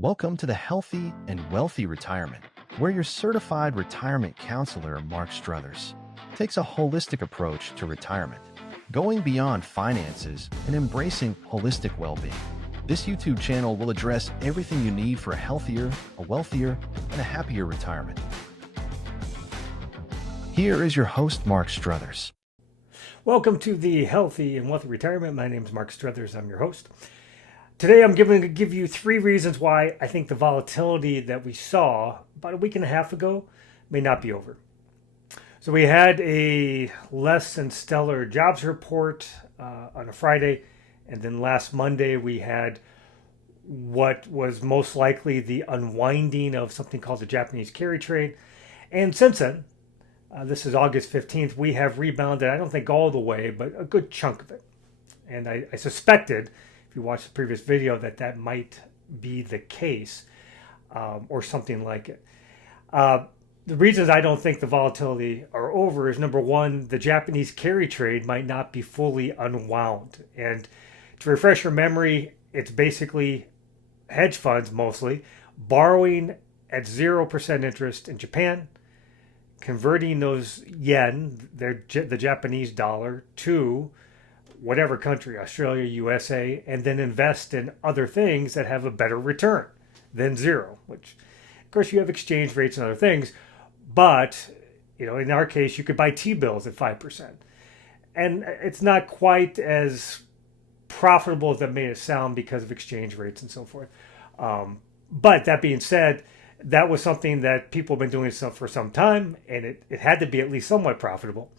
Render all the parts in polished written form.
Welcome to the Healthy and Wealthy Retirement, where your certified retirement counselor, Mark Struthers, takes a holistic approach to retirement, going beyond finances and embracing holistic well-being. This YouTube channel will address everything you need for a healthier, a wealthier, and a happier retirement. Here is your host, Mark Struthers. Welcome to the Healthy and Wealthy Retirement. My name is Mark Struthers. I'm your host. Today I'm going to give you 3 reasons why I think the volatility that we saw about a week and a half ago may not be over. So we had a less than stellar jobs report on a Friday, and then last Monday we had what was most likely the unwinding of something called the Japanese carry trade. And since then, this is August 15th, we have rebounded, I don't think all the way, but a good chunk of it. And I suspected, if you watched the previous video, that might be the case or something like it. The reasons I don't think the volatility are over is, number one, the Japanese carry trade might not be fully unwound. And to refresh your memory, it's basically hedge funds mostly borrowing at 0% interest in Japan, converting those yen, the Japanese dollar, to whatever country, Australia, USA, and then invest in other things that have a better return than zero, which, of course, you have exchange rates and other things. But, in our case, you could buy T-bills at 5%. And it's not quite as profitable as that made it sound because of exchange rates and so forth. But that being said, that was something that people have been doing for some time, and it had to be at least somewhat profitable.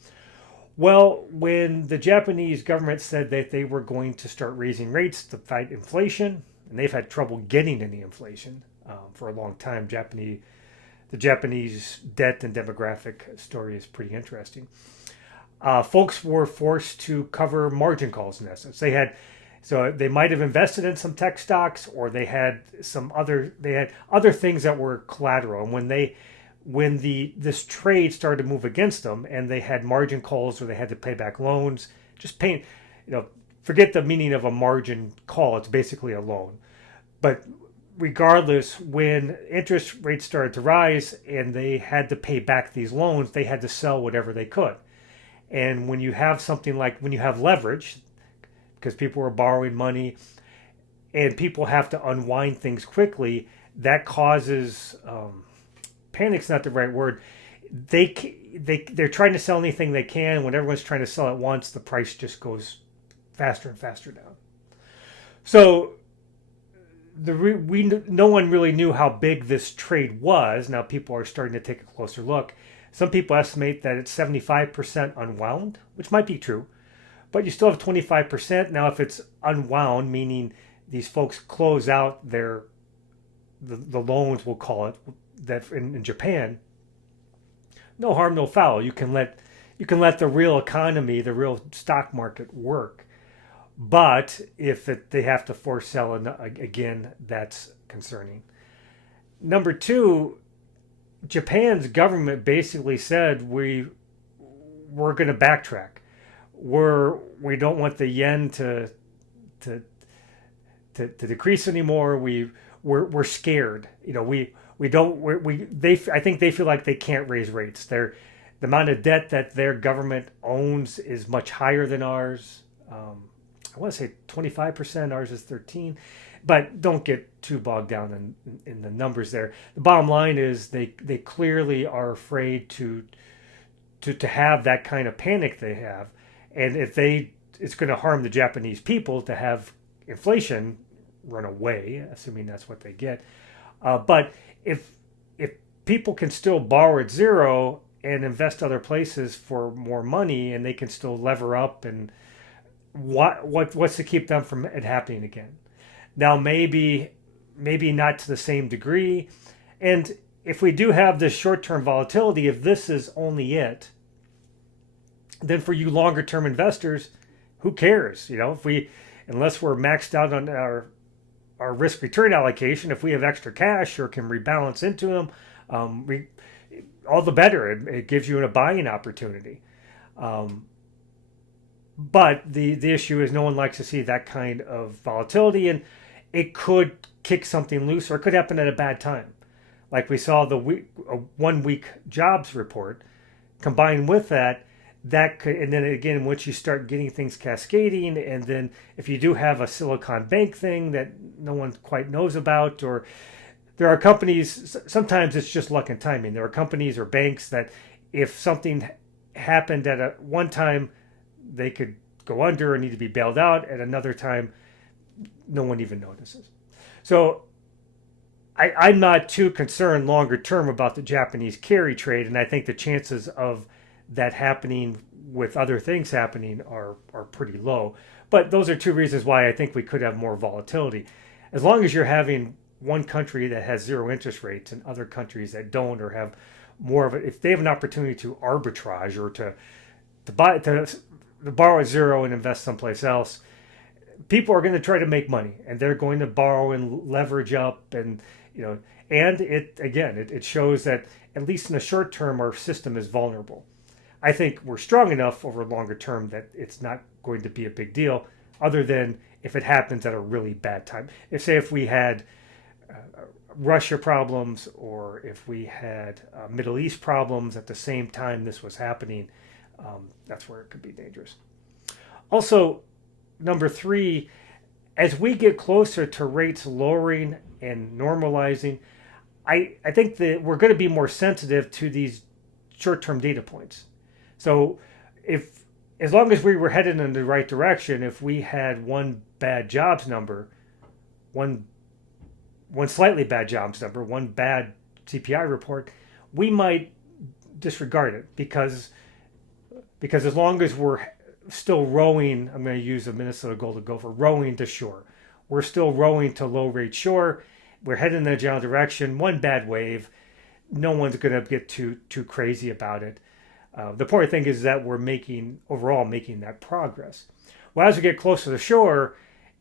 Well, when the Japanese government said that they were going to start raising rates to fight inflation, and they've had trouble getting any inflation for a long time, the Japanese debt and demographic story is pretty interesting. Folks were forced to cover margin calls in essence. So they might have invested in some tech stocks, or they had other things that were collateral. And when this trade started to move against them, and they had margin calls or they had to pay back loans, forget the meaning of a margin call. It's basically a loan. But regardless, when interest rates started to rise and they had to pay back these loans, they had to sell whatever they could. And when you have when you have leverage, because people are borrowing money and people have to unwind things quickly, that causes panic's not the right word. They're trying to sell anything they can. When everyone's trying to sell at once, the price just goes faster and faster down. So no one really knew how big this trade was. Now people are starting to take a closer look. Some people estimate that it's 75% unwound, which might be true, but you still have 25%. Now, if it's unwound, meaning these folks close out the loans, we'll call it, that in Japan, no harm, no foul. You can let the real economy, the real stock market work. But if they have to force sell again, that's concerning. Number two, Japan's government basically said we're going to backtrack. We don't want the yen to decrease anymore. We're scared. I think they feel like they can't raise rates. The amount of debt that their government owns is much higher than ours. I want to say 25%. Ours is 13%. But don't get too bogged down in the numbers there. The bottom line is they clearly are afraid to have that kind of panic they have. And it's going to harm the Japanese people to have inflation run away, assuming that's what they get. But if people can still borrow at zero and invest other places for more money, and they can still lever up, and what's to keep them from it happening again? Now, maybe not to the same degree. And if we do have this short-term volatility, if this is only it, then for you longer-term investors, who cares? Unless we're maxed out on our risk-return allocation, if we have extra cash or can rebalance into them, all the better. It gives you a buying opportunity. But the issue is no one likes to see that kind of volatility. And it could kick something loose, or it could happen at a bad time. Like we saw the 1 week jobs report. Combined with that, that could, and then again, once you start getting things cascading, and then if you do have a Silicon Bank thing that no one quite knows about, or there are companies, sometimes it's just luck and timing. There are companies or banks that if something happened at one time, they could go under or need to be bailed out. At another time, no one even notices. So I'm not too concerned longer term about the Japanese carry trade, and I think the chances of that happening with other things happening are pretty low. But those are two reasons why I think we could have more volatility. As long as you're having one country that has zero interest rates and other countries that don't, or have more of it, if they have an opportunity to arbitrage or to borrow at zero and invest someplace else, people are going to try to make money, and they're going to borrow and leverage up, and and it shows that at least in the short term our system is vulnerable. I think we're strong enough over longer term that it's not going to be a big deal, other than if it happens at a really bad time. If we had Russia problems, or if we had Middle East problems at the same time this was happening, that's where it could be dangerous. Also, number 3, as we get closer to rates lowering and normalizing, I think that we're going to be more sensitive to these short-term data points. So as long as we were headed in the right direction, if we had one bad jobs number, one slightly bad jobs number, one bad CPI report, we might disregard it, because as long as we're still rowing, I'm going to use a Minnesota Golden Gopher, rowing to shore. We're still rowing to low rate shore. We're heading in the general direction. One bad wave, no one's going to get too crazy about it. The important thing is that we're making that progress. Well, as we get closer to the shore,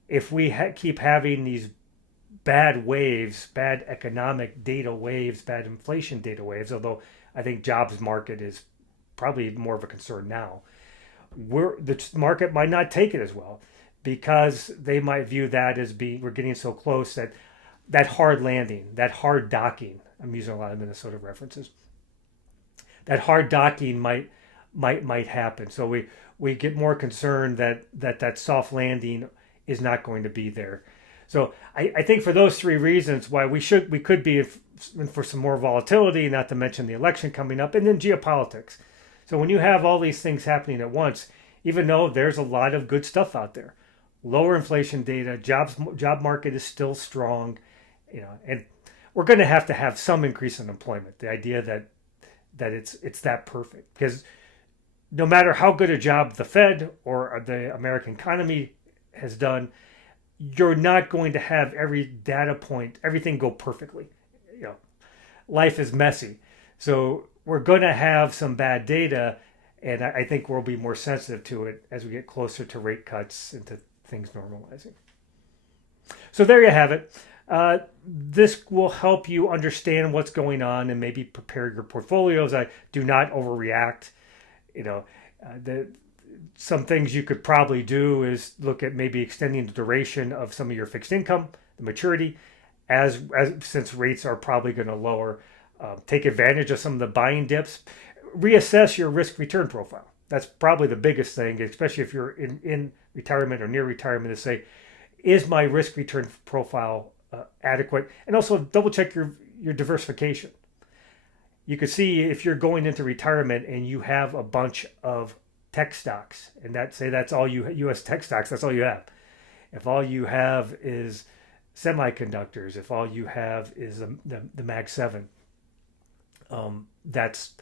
if we keep having these bad waves, bad economic data waves, bad inflation data waves, although I think jobs market is probably more of a concern now, the market might not take it as well, because they might view that as we're getting so close that hard landing, that hard docking. I'm using a lot of Minnesota references. That hard docking might happen. So we get more concerned that soft landing is not going to be there. So I think for those 3 reasons why we could be for some more volatility, not to mention the election coming up, and then geopolitics. So when you have all these things happening at once, even though there's a lot of good stuff out there, lower inflation data, job market is still strong, and we're going to have some increase in employment. The idea that it's that perfect, because no matter how good a job the Fed or the American economy has done, you're not going to have every data point, everything go perfectly. Life is messy. So we're going to have some bad data, and I think we'll be more sensitive to it as we get closer to rate cuts and to things normalizing. So there you have it. This will help you understand what's going on and maybe prepare your portfolios. I do not overreact. Some things you could probably do is look at maybe extending the duration of some of your fixed income, the maturity, as since rates are probably going to lower. Take advantage of some of the buying dips. Reassess your risk return profile. That's probably the biggest thing, especially if you're in retirement or near retirement, to say, is my risk return profile adequate? And also double check your diversification. You could see if you're going into retirement and you have a bunch of tech stocks, and that's all you, U.S. tech stocks, that's all you have. If all you have is semiconductors, if all you have is the Mag 7, that's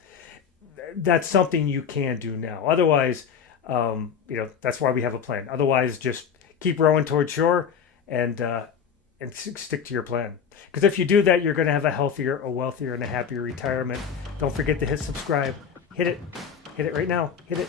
something you can do now. Otherwise, that's why we have a plan. Otherwise, just keep rowing towards shore and stick to your plan. Because if you do that, you're going to have a healthier, a wealthier, and a happier retirement. Don't forget to hit subscribe. Hit it right now. Hit it.